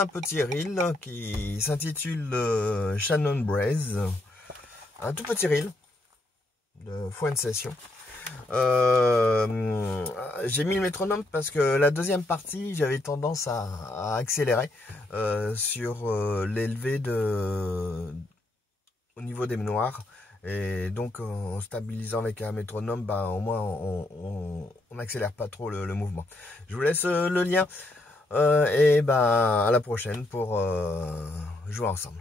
un petit reel qui s'intitule Shannon Braze. Un tout petit reel de fin de session. J'ai mis le métronome parce que la deuxième partie, j'avais tendance à accélérer sur l'élevé au niveau des menoirs. Et donc en stabilisant avec un métronome, au moins on n'accélère pas trop le mouvement. Je vous laisse le lien et à la prochaine pour jouer ensemble.